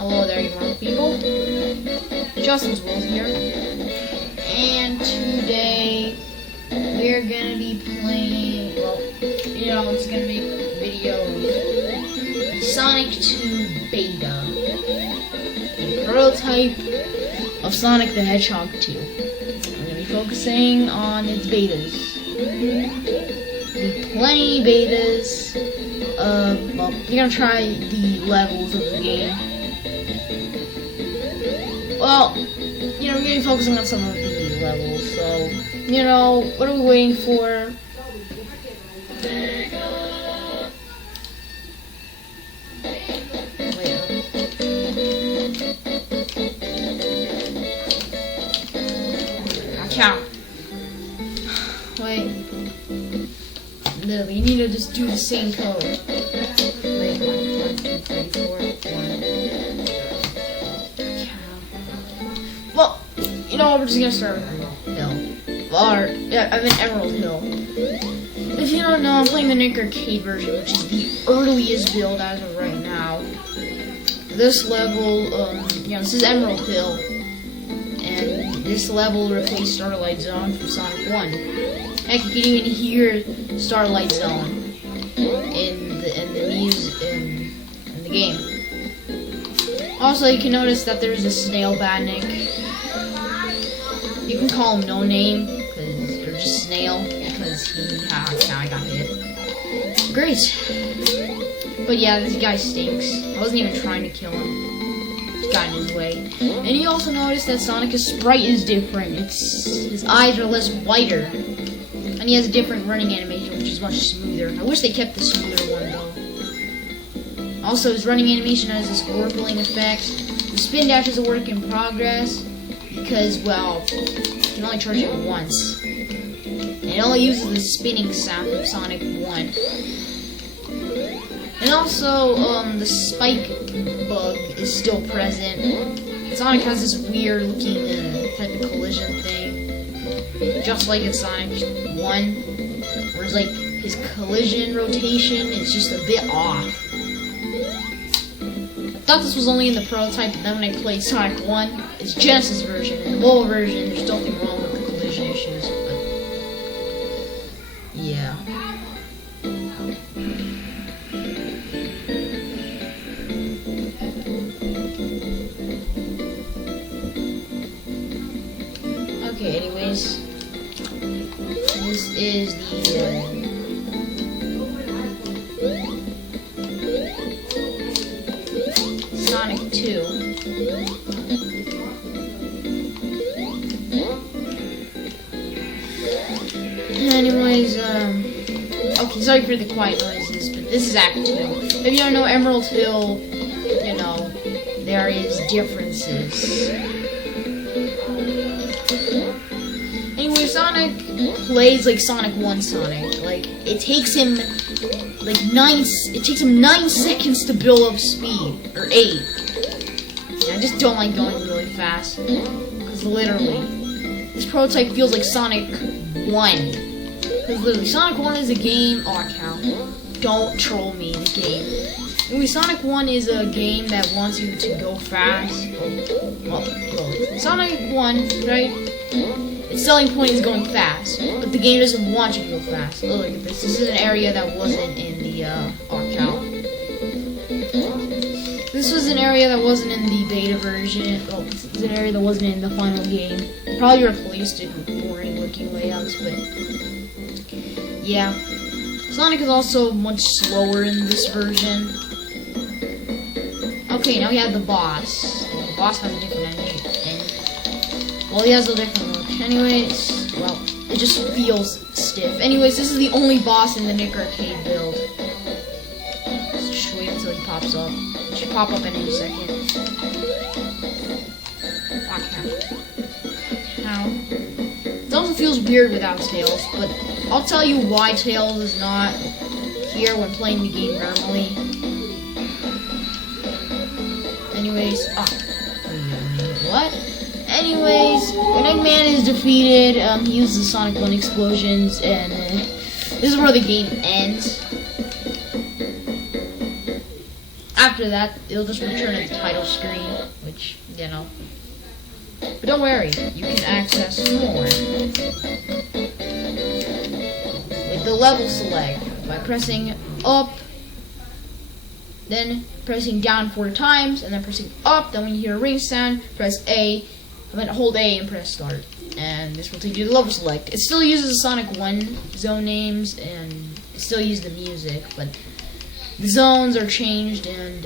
Hello there, you wonderful people. Justin's World here. And today we're gonna be playing, well, it's gonna be a video of Sonic 2 Beta. A prototype of Sonic the Hedgehog 2. I'm gonna be focusing on its betas. There'll be plenty betas. Well, you're gonna try the levels of the game. Well, we're gonna be focusing on some of the levels, so, what are we waiting for? Wait. No, you need to just do the same code. Wait, 1, 2, 3, 4, 1. Well, we're just gonna start with Hill. I mean Emerald Hill. If you don't know, I'm playing the Nick Arcade version, which is the earliest build as of right now. This level, this is Emerald Hill. And this level replaced Starlight Zone from Sonic 1. Heck, you can even hear Starlight Zone in the music in the game. Also, you can notice that there's a Snail Badnik. You can call him No Name or just Snail because I got hit. Great. But yeah, this guy stinks. I wasn't even trying to kill him. Just got in his way. And you also notice that Sonic's sprite is different. His eyes are less whiter. And he has a different running animation, which is much smoother. I wish they kept the smoother one, though. Also, his running animation has this warbling effect. The spin dash is a work in progress, because, well, you can only charge it once. And it only uses the spinning sound from Sonic 1. And also, the spike bug is still present. Sonic has this weird-looking type of collision thing. Just like in Sonic 1, whereas like his collision rotation is just a bit off. I thought this was only in the prototype, but then when I played Sonic 1, it's Genesis version. In the mobile version, there's nothing wrong with the collision issues, but yeah. Okay, anyways. This is the Sonic 2. Anyways, okay, sorry for the quiet noises, but this is Act 2. If you don't know Emerald Hill, there is differences. Anyway, Sonic plays like Sonic 1 Sonic. Like, it takes him 9 seconds to build up speed, or 8. I just don't like going really fast, because literally, this prototype feels like Sonic 1. Because literally, Sonic 1 is a game, don't troll me, the game. Anyway, Sonic 1 is a game that wants you to go fast. Well, Sonic 1, right? Its selling point is going fast, but the game doesn't want you to go fast. Oh, look at this. This is an area that wasn't in the This was an area that wasn't in the beta version. Well, this is an area that wasn't in the final game. Probably replaced it with boring looking layouts, but yeah. Sonic is also much slower in this version. Okay, now we have the boss. Well, the boss has a different engine. Well, he has a different look. Anyways, well, it just feels stiff. Anyways, this is the only boss in the Nick Arcade build. Let's just wait until he pops up. It should pop up any second. Now, it also feels weird without Tails, but I'll tell you why Tails is not here when playing the game normally. Anyways, what? Anyways, when Eggman is defeated, he uses Sonic 1 explosions, and this is where the game ends. after that, it'll just return at the title screen, which, you know. But don't worry, you can access more with the level select by pressing up, then pressing down 4 times, and then pressing up. Then when you hear a ring sound, press A, and then hold A and press start. And this will take you to level select. It still uses the Sonic 1 zone names, and it still uses the music, but the zones are changed, and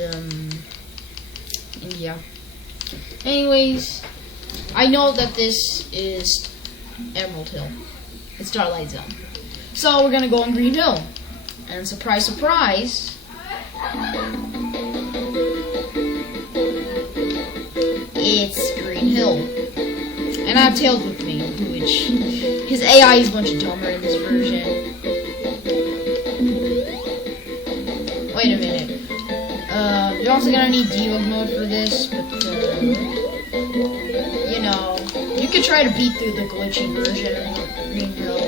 yeah. Anyways, I know that this is Emerald Hill. It's Starlight Zone. So we're gonna go on Green Hill. And surprise, surprise, it's Green Hill. And I have Tails with me, which his AI is a bunch dumber in this version. Wait a minute. You're also gonna need debug mode for this, but you know, you could try to beat through the glitchy version of Green Hill.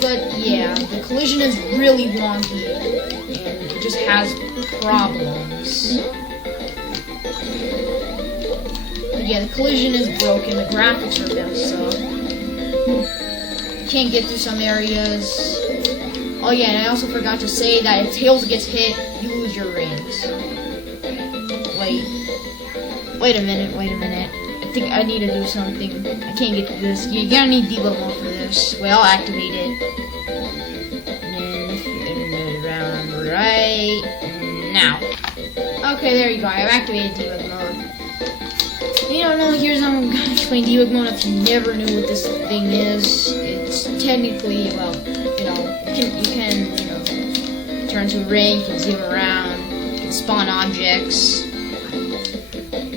But yeah, the collision is really wonky, and it just has problems. But yeah, the collision is broken, the graphics are messed up. Can't get through some areas. Oh yeah, and I also forgot to say that if Tails gets hit, you lose your rings. Wait a minute. I think I need to do something. I can't get to this. You're gonna need debug mode for this. Wait, I'll activate it. And around right now. Okay, there you go. I've activated debug mode. You don't know, here's how I'm gonna explain debug mode if you never knew what this thing is. It's technically, well, you know, you can turn to a ring, you can zoom around, you can spawn objects,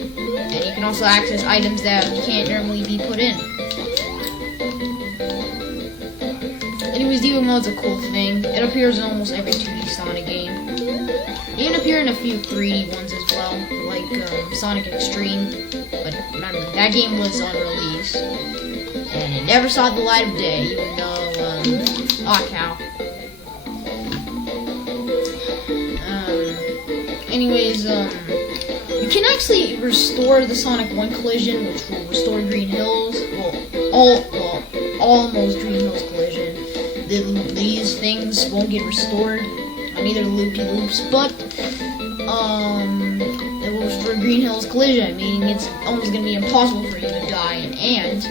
and you can also access items that can't normally be put in. Anyways, debug mode's a cool thing. It appears in almost every 2D Sonic game. It even appears in a few 3D ones as well, like Sonic Extreme. But remember, that game was unreleased, and it never saw the light of day, even though, aw cow. Anyways, you can actually restore the Sonic 1 collision, which will restore Green Hills, almost Green Hills collision. These things won't get restored on either loopy-loops, but, it will restore Green Hills collision, meaning it's almost going to be impossible for you to die, and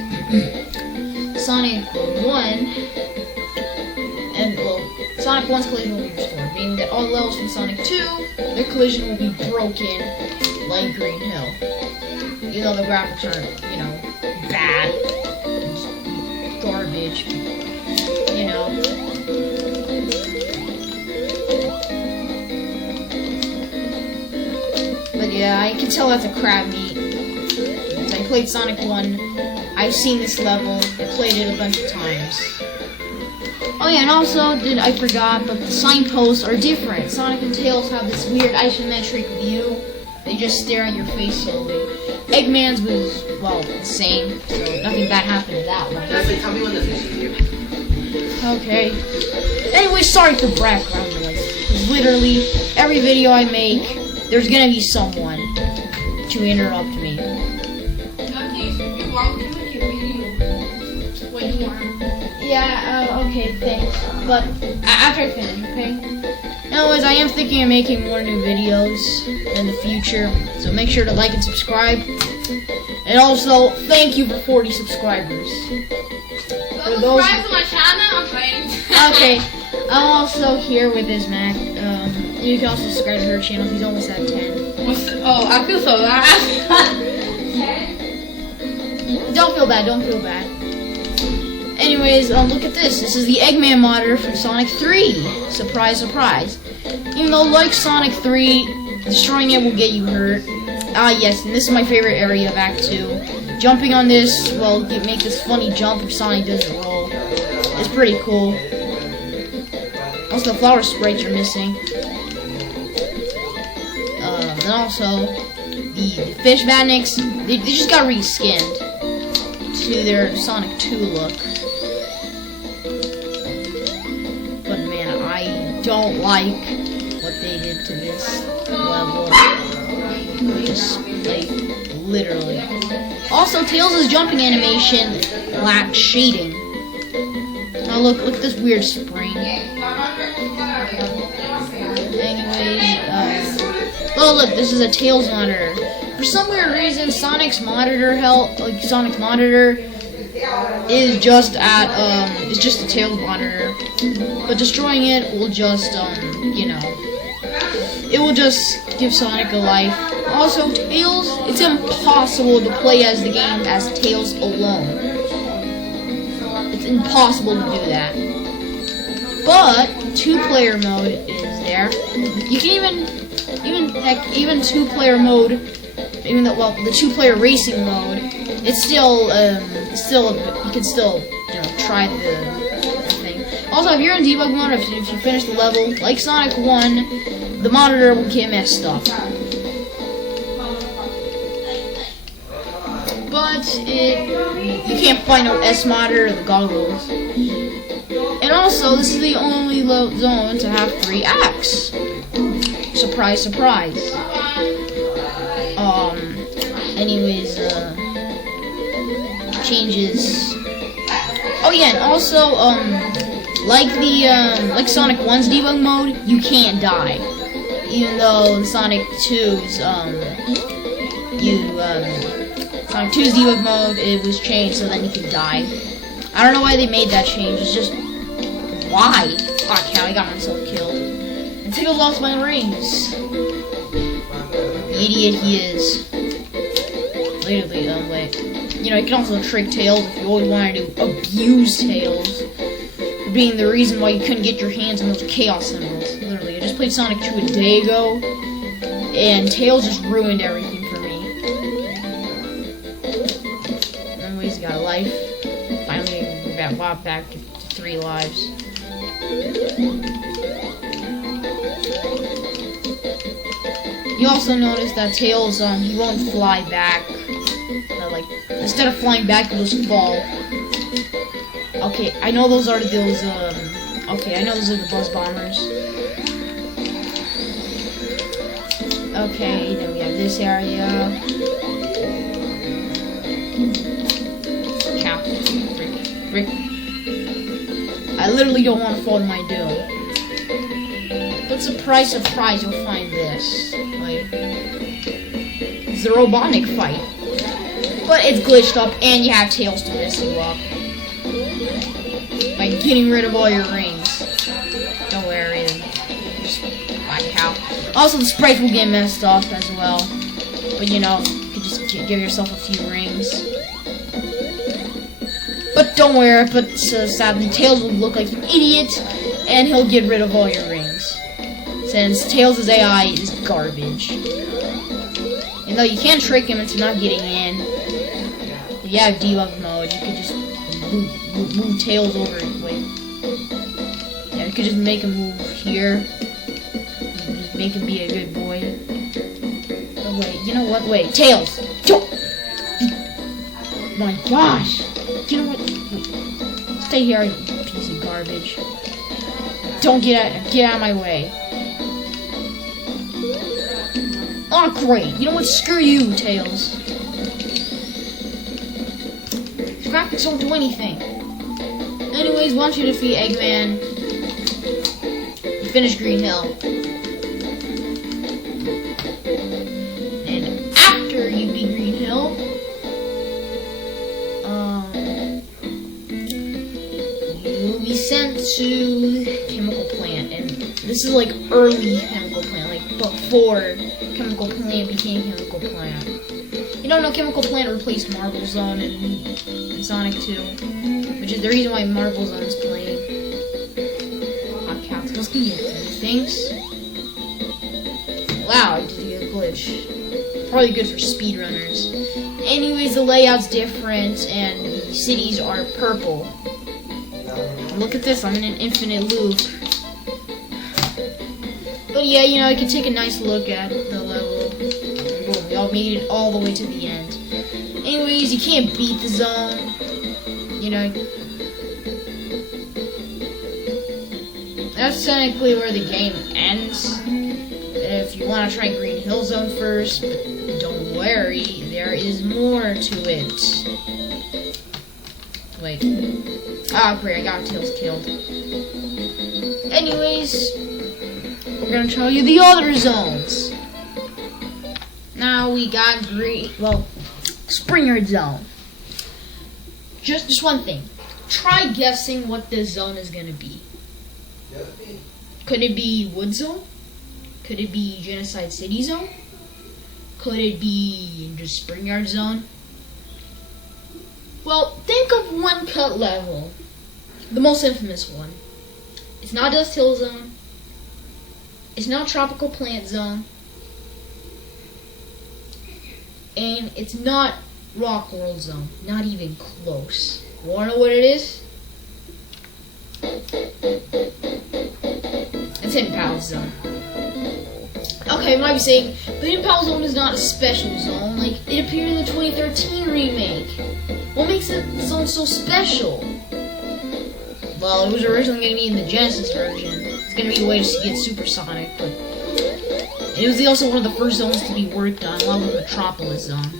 Sonic 1, Sonic 1's collision will be restored, meaning that all the levels from Sonic 2, their collision will be broken like Green Hill. Even though the graphics are, bad, garbage, But yeah, I can tell that's a crab meat. Because I played Sonic 1, I've seen this level, I played it a bunch of times. Oh yeah, and also, I forgot, but the signposts are different. Sonic and Tails have this weird isometric view. They just stare at your face slowly. Eggman's was, well, the same, so nothing bad happened to that one. Tell me when the fish is here. Okay. Anyway, sorry for background noise. Because literally, every video I make, there's gonna be someone to interrupt me. Yeah, okay, thanks. But after I finish, okay? Anyways, I am thinking of making more new videos in the future, so make sure to like and subscribe. And also, thank you for 40 subscribers. Subscribe to my channel, I'm playing. Okay, I'm also here with Ismac. You can also subscribe to her channel. He's almost at 10. Oh, I feel so bad. Don't feel bad. Anyways, look at this. This is the Eggman monitor from Sonic 3. Surprise, surprise. Even though, like Sonic 3, destroying it will get you hurt. Yes, and this is my favorite area of Act 2. Jumping on this, well, you make this funny jump where Sonic doesn't roll. It's pretty cool. Also, the flower sprites are missing. And also, the Fish Badniks, they just got reskinned to their Sonic 2 look. But man, I don't like what they did to this level. Just like literally. Also, Tails' jumping animation lacks shading. Oh look at this weird spring. Anyways, oh look, this is a Tails monitor. For some weird reason, Sonic's monitor is just it's just a Tails monitor. But destroying it will just, it will just give Sonic a life. Also, Tails, it's impossible to play as the game as Tails alone. It's impossible to do that. But 2-player mode is there. You can even 2-player mode, the 2-player racing mode, it's still you can still try the thing. Also, if you're in debug mode, if you finish the level like Sonic 1, the monitor will get messed up. But you can't find no S monitor or the goggles. And also, this is the only zone to have 3 acts. Surprise, surprise. Anyways, changes. Oh yeah, and also, like Sonic 1's debug mode, you can't die. Even though in Sonic 2's, Sonic 2's debug mode, it was changed so then you can die. I don't know why they made that change, it's just, why? Oh cow, I got myself killed. And Tails lost my rings. Idiot he is. Literally, wait. You can also trick Tails if you always wanted to abuse Tails for being the reason why you couldn't get your hands on those Chaos Emeralds. Literally, I just played Sonic 2 a day ago, and Tails just ruined everything for me. Anyways, got a life. Finally, got back to 3 lives. You also notice that Tails, he won't fly back. Instead of flying back, he'll just fall. Okay, I know those are the Buzz Bombers. Okay, then we have this area. Cow. Frick. I literally don't want to fall to my doom. But surprise, surprise, you'll find this. It's the Robotnik fight. But it's glitched up, and you have Tails to mess you up. By getting rid of all your rings. Don't worry, just like how. Also, the sprites will get messed up as well. But you could just give yourself a few rings. But don't worry, sadly, Tails will look like an idiot, and he'll get rid of all your rings. Since Tails' AI is garbage. And though you can trick him into not getting in, if you have debug mode, you could just move Tails over. Wait. Yeah, you could just make him move here. Just make him be a good boy. Oh, wait, you know what? Wait, Tails! My gosh! You know what? Wait. Stay here, you piece of garbage. Don't get out of my way. Oh, great. You know what? Screw you, Tails. Graphics don't do anything. Anyways, once you defeat Eggman, you finish Green Hill. And after you beat Green Hill, you'll be sent to Chemical Plant. And this is like early Chemical Plant, like before Chemical Plant became Chemical Plant. You don't know, Chemical Plant replaced Marble Zone in Sonic 2, which is the reason why Marble Zone is playing. Oh, Tails can get these things. Wow, I did get a glitch. Probably good for speedrunners. Anyways, the layout's different, and the cities are purple. Look at this, I'm in an infinite loop. But yeah, you can take a nice look at the level. Boom, we all made it all the way to the end. Anyways, you can't beat the zone. That's technically where the game ends. If you want to try Green Hill Zone first, but don't worry, there is more to it. Wait. Ah, great, I got Tails killed. Anyways, we're gonna show you the other zones. Now we got Springyard Zone. Just one thing. Try guessing what this zone is gonna be. Could it be Wood Zone? Could it be Genocide City Zone? Could it be just Springyard Zone? Well, think of one cut level. The most infamous one. It's not Dust Hill Zone. It's not Tropical Plant Zone. And it's not Rock World Zone. Not even close. Wanna know what it is? It's Hidden Palace Zone. Okay, you might be saying, but Hidden Palace Zone is not a special zone. Like, it appeared in the 2013 remake. What makes the zone so special? Well, it was originally going to be in the Genesis version. It's going to be a way to get Supersonic, but it was also one of the first zones to be worked on, along with Metropolis Zone.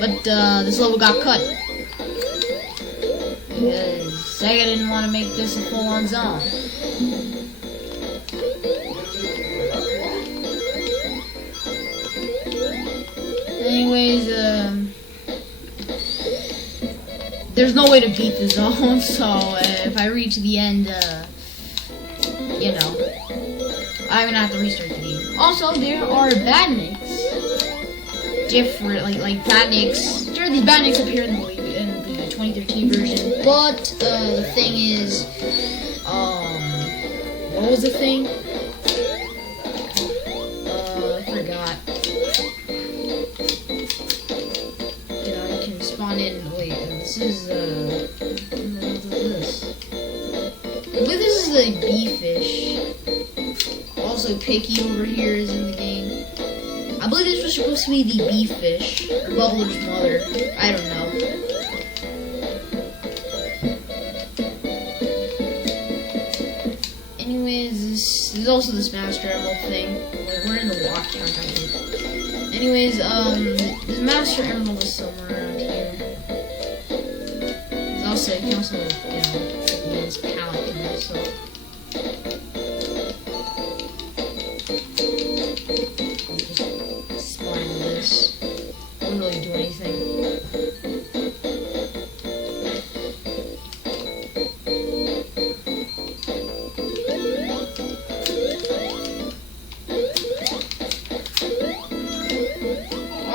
But this level got cut. Because Sega didn't want to make this a full-on zone. Anyways, there's no way to beat the zone, so if I reach the end, you know, I'm gonna have to restart the game. Also, there are badniks. Different, like badniks. Sure, these badniks appear in the 2013 version, but the thing is, what was the thing? I forgot. Spawn in. Wait, this is what is this? I believe this is the bee fish. Also, Picky over here is in the game. I believe this was supposed to be the bee fish or Bubbler's mother. I don't know. Anyways, this is also this Master Emerald thing. Wait, we're in the walk count. Anyways, this Master Emerald is somewhere around here. Also, you can also, use palette to this, so. Just spawn into this. Wouldn't really do anything.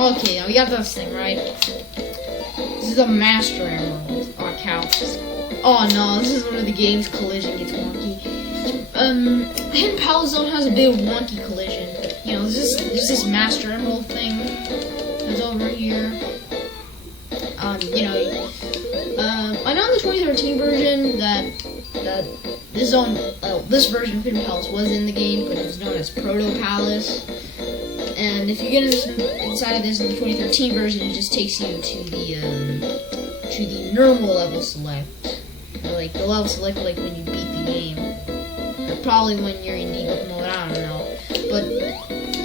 Okay, now we got this thing, right? This is a Master Emerald. Oh, cow. Oh no, this is where the game's collision gets wonky. Hidden Palace Zone has a bit of wonky collision. You know, there's this Master Emerald thing that's over here. You know, I know in the 2013 version that this zone, this version of Hidden Palace was in the game, but it was known as Proto Palace. And if you get inside of this in the 2013 version, it just takes you to the normal level select. Or like the level select like when you beat the game. Or probably when you're in debug mode, I don't know. But,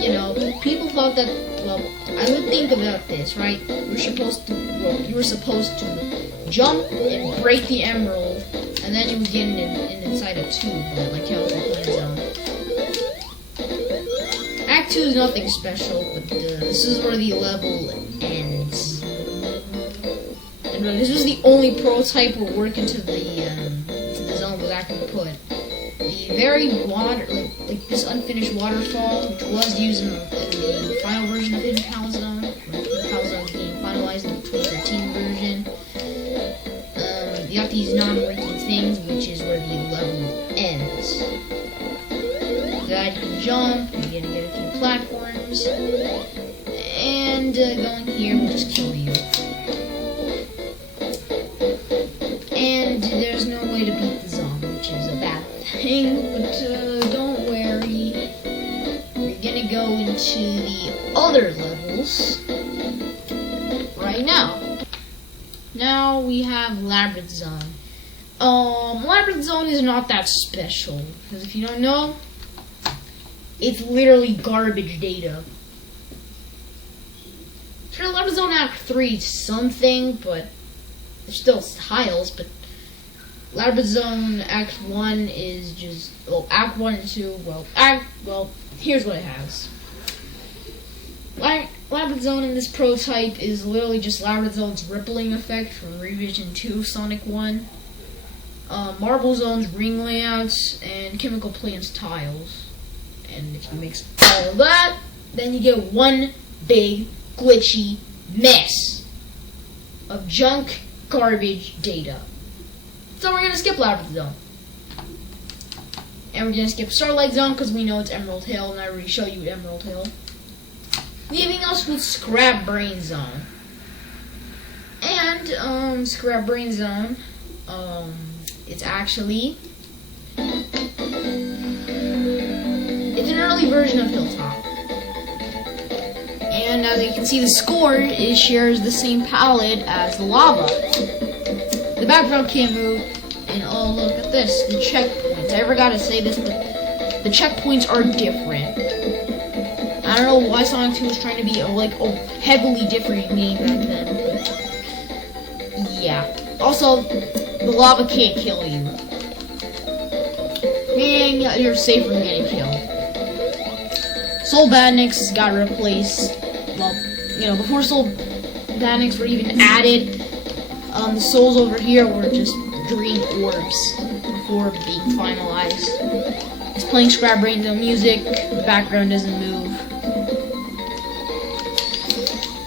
you know, people thought that, well, I would think about this, right? You were supposed to jump and break the emerald, and then you would get inside a tube, like how it's a Plant Zone. Act 2 is nothing special, but this is where the level ends. And this was the only prototype where work into the zone was actually put. The very like this unfinished waterfall, which was used in the final version of Hidden Palace Zone, Hidden Palace Zone is being finalized in the 2013 version. You got these non-working things, which is where the level ends. That you can jump, you're gonna get a few platforms, and going here will just kill you. And there's no way to beat the zone, which is a bad thing, but don't worry. We're gonna go into the other levels right now. Now we have Labyrinth Zone. Labyrinth Zone is not that special. Because if you don't know, it's literally garbage data. Sure, Labyrinth Zone Act 3 is something, but there's still tiles, but Labyrinth Zone Act 1 is just, well, Act 1 and 2, well, here's what it has. Labyrinth Zone in this prototype is literally just Labyrinth Zone's rippling effect from Revision 2 Sonic 1. Marble Zone's ring layouts, and Chemical Plant's tiles. And if you mix all of that, then you get one big glitchy mess of junk garbage data. So we're gonna skip Labyrinth Zone. And we're gonna skip Starlight Zone because we know it's Emerald Hill, and I already showed you Emerald Hill. Leaving us with Scrap Brain Zone. And Scrap Brain Zone, it's actually it's an early version of Hilltop. And as you can see, the score shares the same palette as the lava. The background can't move, and oh, look at this, the checkpoints. I ever gotta say this, but the checkpoints are different. I don't know why Sonic 2 was trying to be a heavily different game back then. But yeah. Also, the lava can't kill you. Meaning you're safe from getting killed. Soul Badniks got replaced. Well, you know, before Soul Badniks were even added, the souls over here were just green orbs before being finalized. It's playing Scrap Brain Zone music, the background doesn't move.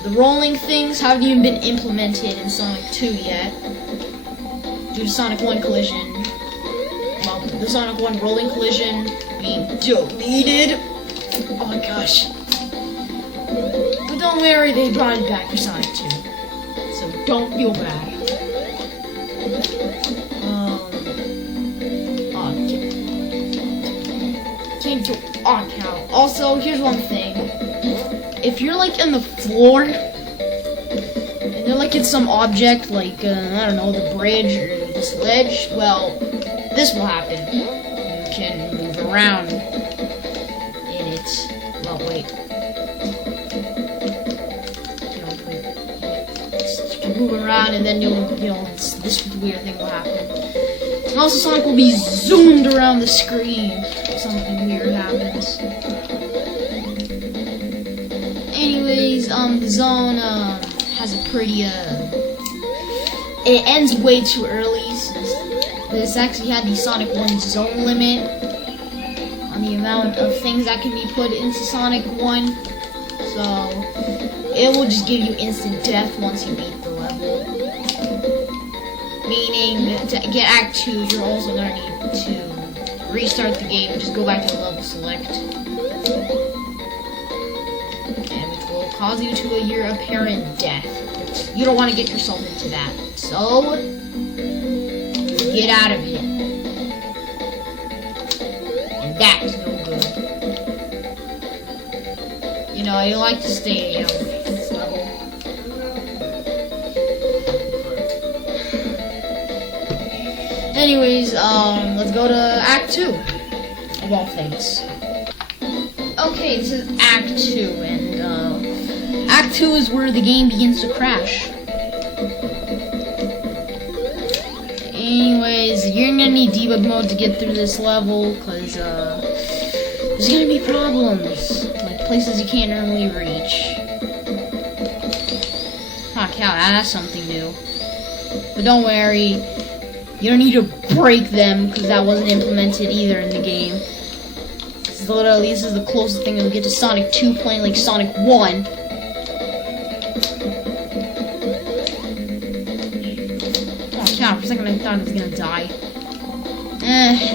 The rolling things haven't even been implemented in Sonic 2 yet, due to Sonic 1 collision. Well, the Sonic 1 rolling collision being deleted. Oh my gosh. But don't worry, they brought it back for Sonic 2. So don't feel bad. Came to count. Also, here's one thing. If you're like in the floor, and you're like in some object, like, I don't know, the bridge or this ledge, well, this will happen. You can move around in it. Well, wait. You can move around, and then this weird thing will happen. And also, Sonic will be zoomed around the screen if something weird happens. Anyways, the zone has a pretty it ends way too early since this actually had the Sonic 1 zone limit on the amount of things that can be put into Sonic 1. So it will just give you instant death once you beat the level. Meaning to get Act 2, you're also gonna need to restart the game and just go back to the level select. Cause you to your apparent death. You don't want to get yourself into that. So, get out of it. And that's no good. You know, you like to stay out of this level. Anyways, let's go to Act 2. Of all things. Okay, this is Act 2, and Act 2 is where the game begins to crash. Anyways, you're gonna need debug mode to get through this level, because there's gonna be problems, like places you can't normally reach. Oh cow, that's something new. But don't worry, you don't need to break them, because that wasn't implemented either in the game. Literally, this is the closest thing you'll get to Sonic 2 playing like Sonic 1. Oh, cow, for a second I thought it was gonna die.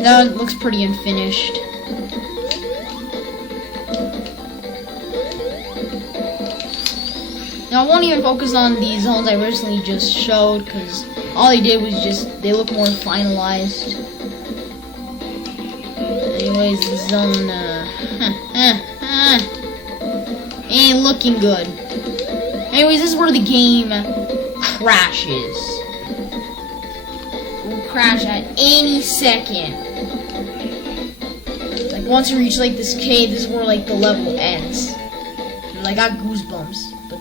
That looks pretty unfinished. Now, I won't even focus on these zones I recently just showed, because all they did was they look more finalized. Anyways, the zone, ain't looking good. Anyways, this is where the game crashes. crash at any second. Like once you reach like this cave, this is where like the level ends. And I got goosebumps. But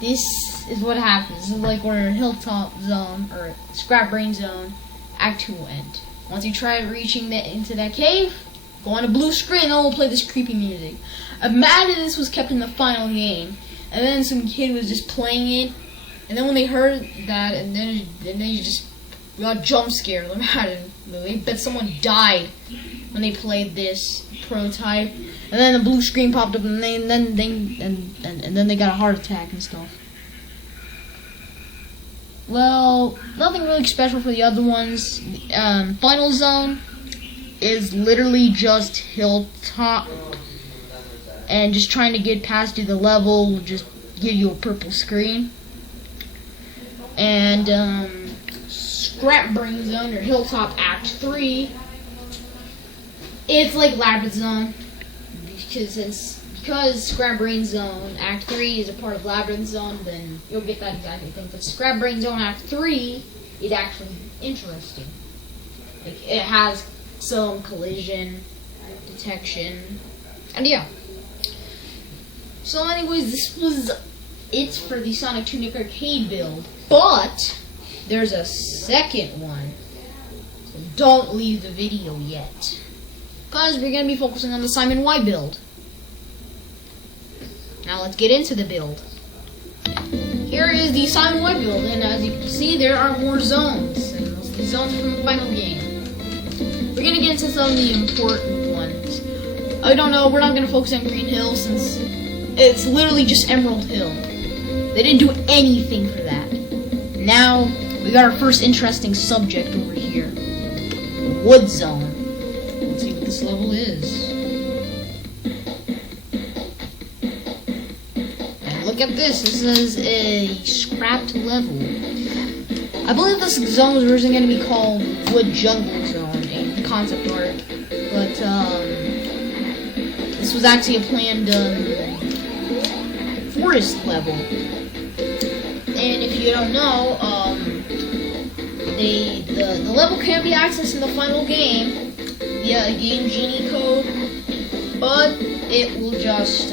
this is what happens. This is like where Hilltop Zone or Scrap Brain Zone Act 2 will end. Once you try reaching into that cave, go on a blue screen and it'll play this creepy music. Imagine this was kept in the final game, and then some kid was just playing it, and then when they heard that, and then you just got jump scared. Imagine, they bet someone died when they played this prototype, and then the blue screen popped up, and then they got a heart attack and stuff. Well, nothing really special for the other ones. Final Zone is literally just Hilltop, and just trying to get past the level will just give you a purple screen. And Scrap Brain Zone or Hilltop Act 3, it's like Labyrinth Zone, because Scrap Brain Zone Act 3 is a part of Labyrinth Zone, then you'll get that exact thing. But Scrap Brain Zone Act 3 is actually interesting. Like, it has some collision detection, and yeah. So anyways, this was it for the Sonic 2 Nick Arcade build, but there's a second one, so don't leave the video yet, because we're going to be focusing on the Simon Y build. Now let's get into the build. Here is the Simon Y build, and as you can see, there are more zones, and those are the zones from the final game. We're going to get into some of the important ones. I don't know, we're not going to focus on Green Hill since it's literally just Emerald Hill. They didn't do anything for that. Now, we got our first interesting subject over here. The Wood Zone. Let's see what this level is. And look at this. This is a scrapped level. I believe this zone was originally going to be called Wood Jungle Zone in concept art. But, this was actually a planned, forest level. And if you don't know, the level can be accessed in the final game via a Game Genie code, but it will just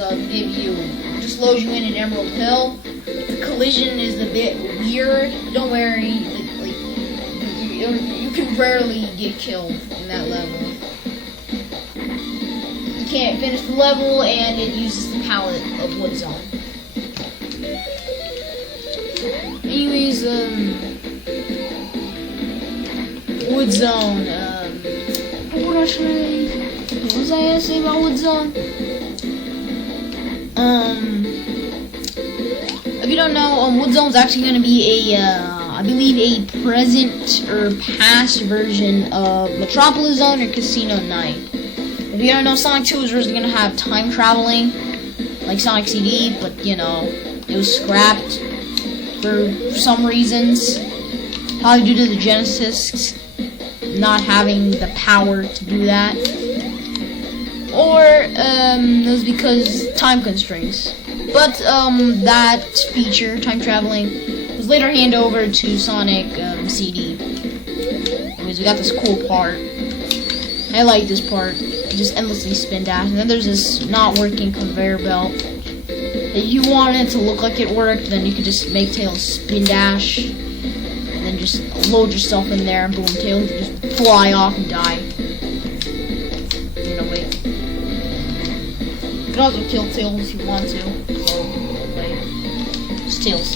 just load you in Emerald Hill. The collision is a bit weird. Don't worry, you can rarely get killed in that level. You can't finish the level, and it uses the palette of Wood Zone. Anyways, Wood Zone, what was I gonna say about Wood Zone? If you don't know, Wood Zone's actually gonna be I believe a present or past version of Metropolis Zone or Casino Night. If you don't know, Sonic 2 was originally gonna have time traveling, like Sonic CD, but you know, it was scrapped for some reasons, probably due to the Genesis not having the power to do that, or it was because time constraints. But that feature, time traveling, was later handed over to Sonic CD. Anyways, we got this cool part. I like this part. You just endlessly spin dash, and then there's this not working conveyor belt. If you want it to look like it worked, then you could just make Tails spin dash, and then just load yourself in there, and boom, Tails just fly off and die. You know, wait. You can also kill Tails if you want to. So, wait. Just Tails.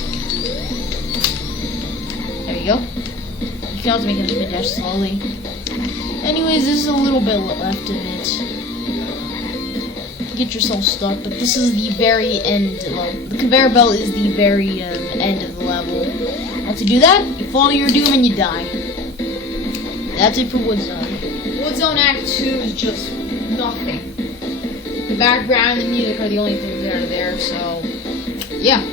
There you go. You can also make him spin dash slowly. Anyways, this is a little bit left of it. Get yourself stuck, but this is the very end. Well, the conveyor belt is the very end of the level. Once you do that, you fall to your doom and you die. That's it for Wood Zone. Wood Zone Act 2 is just nothing. The background and the music are the only things that are there, so yeah.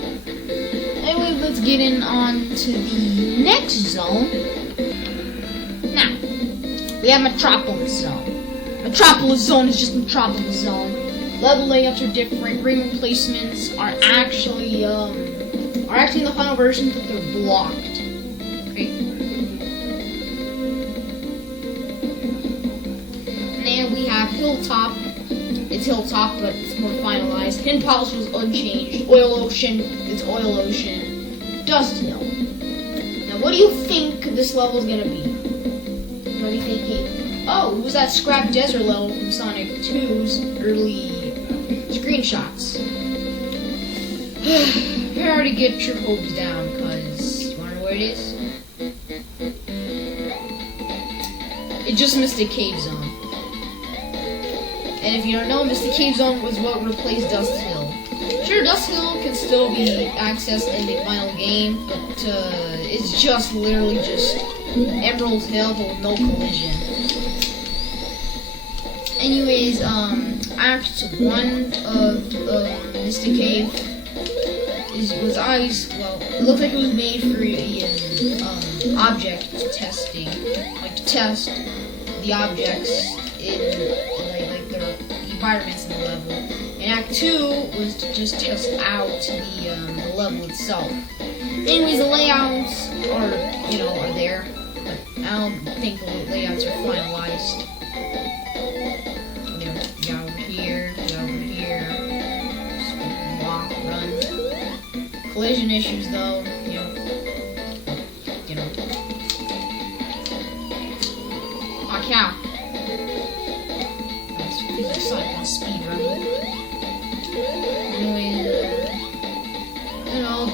Anyway, let's get on to the next zone. Now, we have Metropolis Zone. Metropolis Zone is just Metropolis Zone. Level layouts are different. Ring replacements are actually in the final version, but they're blocked. Okay. have Hilltop. It's Hilltop, but it's more finalized. Hidden Palace was unchanged. Oil Ocean, it's Oil Ocean. Dust Hill. Now, what do you think this level is gonna be? What are you thinking? Oh, it was that Scrap Desert level from Sonic 2's early screenshots. Prepare to get your hopes down, cause you wanna know where it is? It just Mystic Cave Zone. And if you don't know, Mystic Cave Zone was what replaced Dust Hill. Sure, Dust Hill can still be accessed in the final game, but it's just literally just Emerald Hill but with no collision. Anyways, Act 1 of Mystic Cave was always, well, it looked like it was made for object testing, like to test the objects in like their environments in the level. And Act 2 was to just test out the level itself. Anyways, the layouts are there, but I don't think the layouts are finalized. You got over here, just walk, run. Collision issues though, you know. Oh cow. That's Sonic on speed running. Anyway,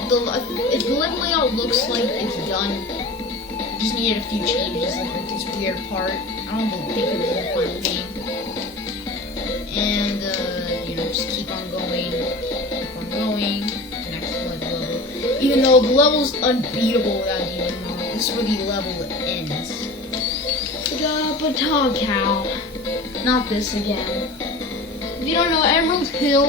the level layout looks like it's done. Just needed a few changes, like this weird part. I don't think it was in the final game. And just keep on going. The next level. Even though the level's unbeatable without Demon Mode, this is where the level ends. But cow. Not this again. If you don't know, Emerald Hill,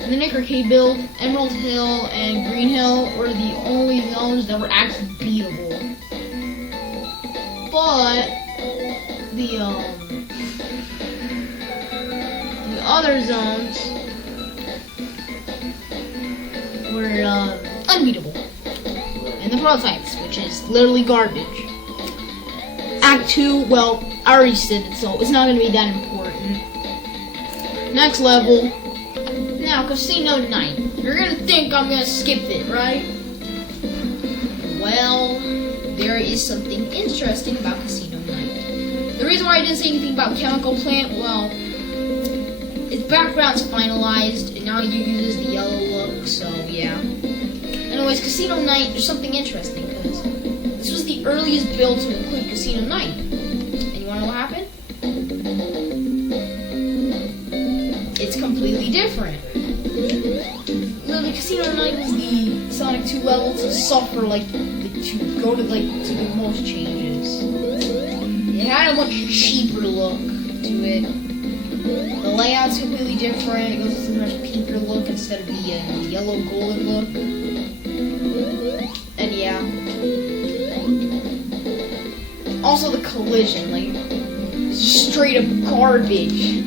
in the Knicker Cave build, Emerald Hill and Green Hill were the only zones that were actually beatable. But the other zones were unbeatable. And the prototypes, which is literally garbage. Act 2, well, I already said it, so it's not going to be that important. Next level. Now, Casino Night. You're going to think I'm going to skip it, right? Well, there is something interesting about Casino Night. The reason why I didn't say anything about Chemical Plant, well, its background's finalized, and now you use the yellow look, so yeah. Anyways, Casino Night, there's something interesting, because this was the earliest build to include Casino Night. And you wanna know what happened? It's completely different. Literally, Casino Night was the Sonic 2 level to suffer, to go to the most changes. It had a much cheaper look to it. The layout's completely different. It goes to a much pinker look instead of the yellow golden look. And yeah. Also the collision, straight up garbage.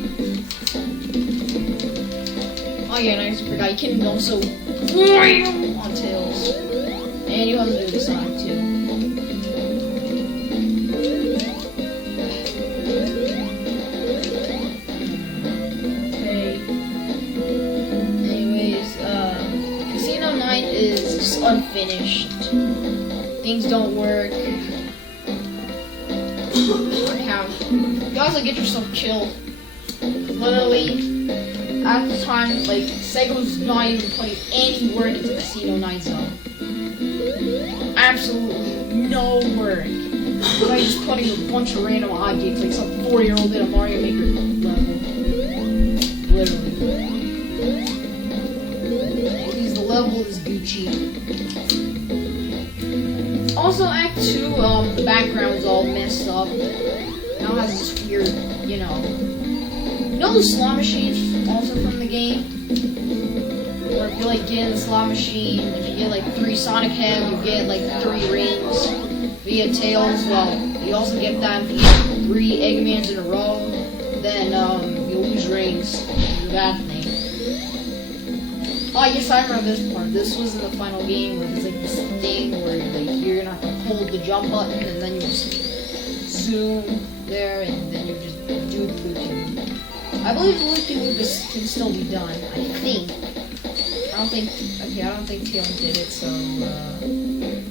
Oh yeah, and I just forgot, you can also on Tails. And you have to do the Sonic 2. Unfinished. Things don't work. You also get yourself killed. Literally, at the time, Sega was not even putting any work into Casino Night Zone. Absolutely no work. They're just putting a bunch of random objects, like some 4-year-old in a Mario Maker level. Literally. The level is Gucci. Also, Act 2, the background's all messed up. Now it has this weird, you know the slot machines also from the game? Where if you get in the slot machine, if you get 3 Sonic Heads, you get 3 rings. If you get Tails, well, you also get that if you get 3 Eggmans in a row, then you lose rings. It's a bad thing. Oh, yes, I remember this part. This was in the final game where there's this thing where you're gonna have to hold the jump button and then you just zoom there, and then you just do the loop-de-loop. I believe the loop-de-loop can still be done. I think. I don't think Tail did it. So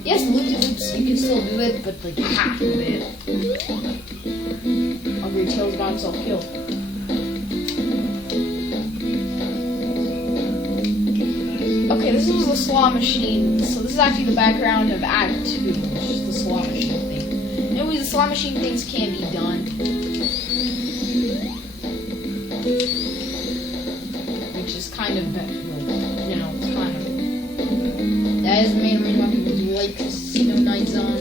yes, the loop-de-loops you can still do it, but like you have to do it. Hungry Tail's got himself killed. Okay, this was the slot machine. So this is actually the background of Act 2, which is the slot machine thing. Anyways, the slot machine things can be done. Which is kind of, you know, it's kind of... That is the main reason why people do like Casino Night Zone.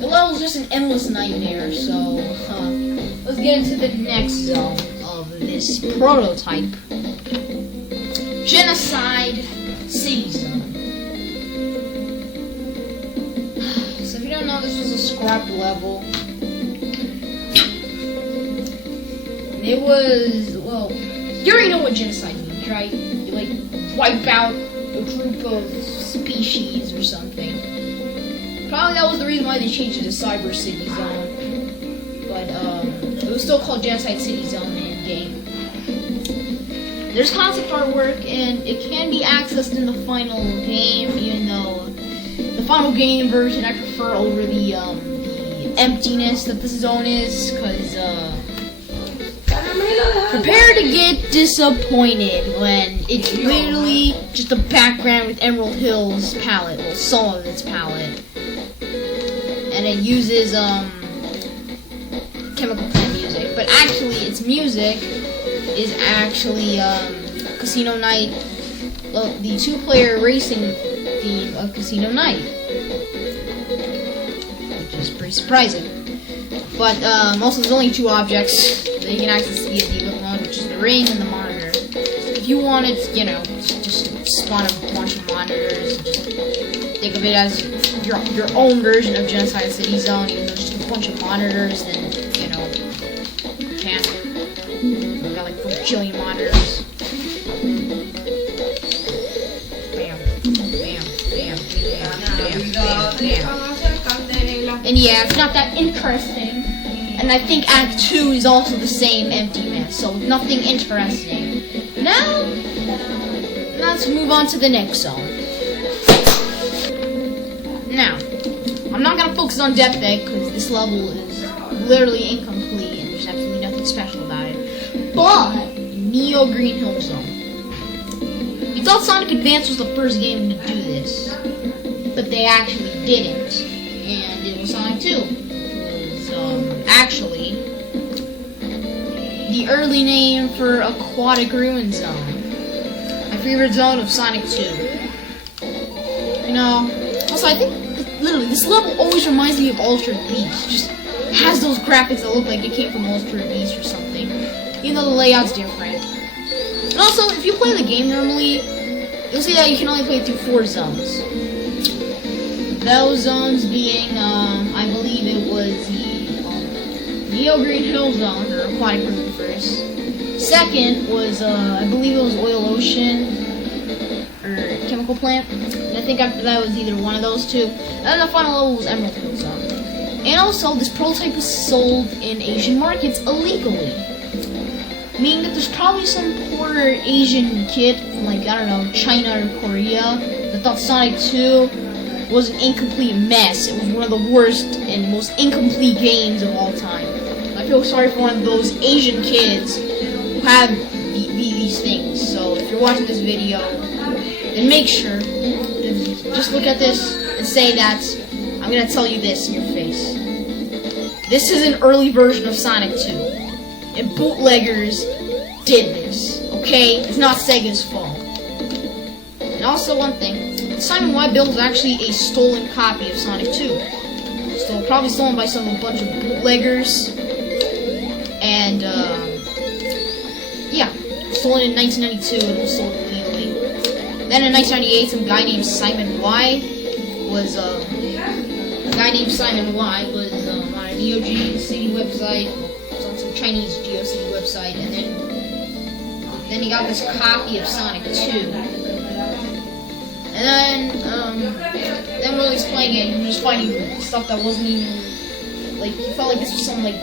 The level's just an endless nightmare, so... let's get into the next zone of this prototype. Genocide City Zone. So if you don't know, this was a scrap level. It was, well, you already know what genocide means, right? You like wipe out a group of species or something. Probably that was the reason why they changed it to Cyber City Zone. But it was still called Genocide City Zone in game. There's concept artwork, and it can be accessed in the final game, even though the final game version I prefer over the emptiness that this zone is, because prepare to get disappointed when it's literally just a background with Emerald Hill's palette, well, some of its palette, and it uses Chemical Plant music, but actually its music is actually Casino Night, the two-player racing theme of Casino Night, which is pretty surprising. But also there's only two objects that you can access via debug mode, which is the ring and the monitor. If you wanted, you know, just spawn a bunch of monitors, and just think of it as your own version of Genocide City Zone, even though it's just a bunch of monitors, then, you know, you can. We've got like 4 bajillion monitors. Bam, bam, bam, bam, bam, bam. And yeah, it's not that interesting. And I think Act 2 is also the same emptiness, so nothing interesting. Now, let's move on to the next zone. Now, I'm not gonna focus on Death Egg because this level is literally incomplete and there's absolutely nothing special about it. But Neo Green Hill Zone. You thought Sonic Advance was the first game to do this, but they actually didn't, and it was Sonic 2. It was actually the early name for Aquatic Ruin Zone, my favorite zone of Sonic 2. You know, also I think literally this level always reminds me of Altered Beast. Just has those graphics that look like it came from Altered Beast or something, even though the layout's different. And also, if you play the game normally, you'll see that you can only play through 4 zones. Those zones being, I believe it was the Neo Green Hill Zone, or Aquatic Ruin first. Second was, I believe it was Oil Ocean, or Chemical Plant. And I think after that was either one of those two. And then the final level was Emerald Hill Zone. And also, this prototype was sold in Asian markets illegally. Meaning that there's probably some poor Asian kid from, like, I don't know, China or Korea that thought Sonic 2 was an incomplete mess. It was one of the worst and most incomplete games of all time. I feel sorry for one of those Asian kids who have these things. So if you're watching this video, then make sure, just look at this and say that I'm going to tell you this in your face. This is an early version of Sonic 2. And bootleggers did this, okay? It's not Sega's fault. And also one thing, Simon Y. Bill is actually a stolen copy of Sonic 2. So probably stolen by a bunch of bootleggers. And, yeah, stolen in 1992 and was sold illegally. Then in 1998, some guy named Simon Y. was, on a Neo Geo City website, Chinese GeoCity website, and then he got this copy of Sonic 2. And then while he's playing it, he was finding stuff that wasn't even like he felt like this was some like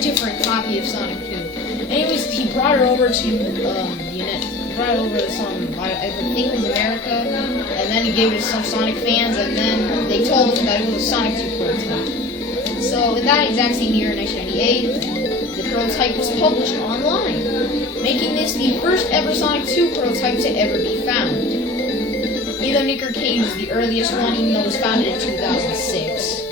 different copy of Sonic 2. Anyways, he brought it over to brought it over to some, I think it was America, and then he gave it to some Sonic fans, and then they told him that it was a Sonic 2 prototype. So in that exact same year, in 1998, the prototype was published online, making this the first ever Sonic 2 prototype to ever be found. Either Nick Arcade was the earliest one, even though it was founded in 2006.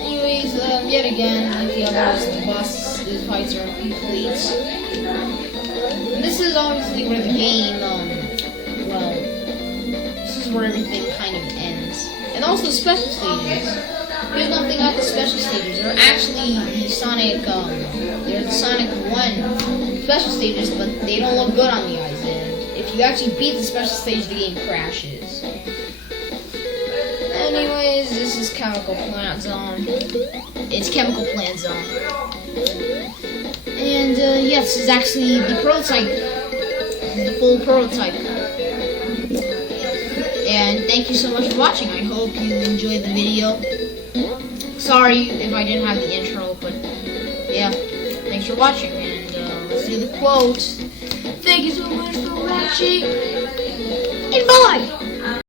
Anyways, yet again, like the others, the bosses' fights are complete. And this is obviously where the game, well, this is where everything kind of ends. And also the special stages. Here's one thing about the special stages. They're actually the Sonic, they're the Sonic 1 special stages, but they don't look good on the eyes. And if you actually beat the special stage, the game crashes. Anyways, this is Chemical Plant Zone. It's Chemical Plant Zone. And, yeah, this is actually the prototype. The full prototype. And thank you so much for watching. I hope you enjoyed the video. Sorry if I didn't have the intro, but, yeah. Thanks for watching, and, let's do the quote. Thank you so much for watching, and bye!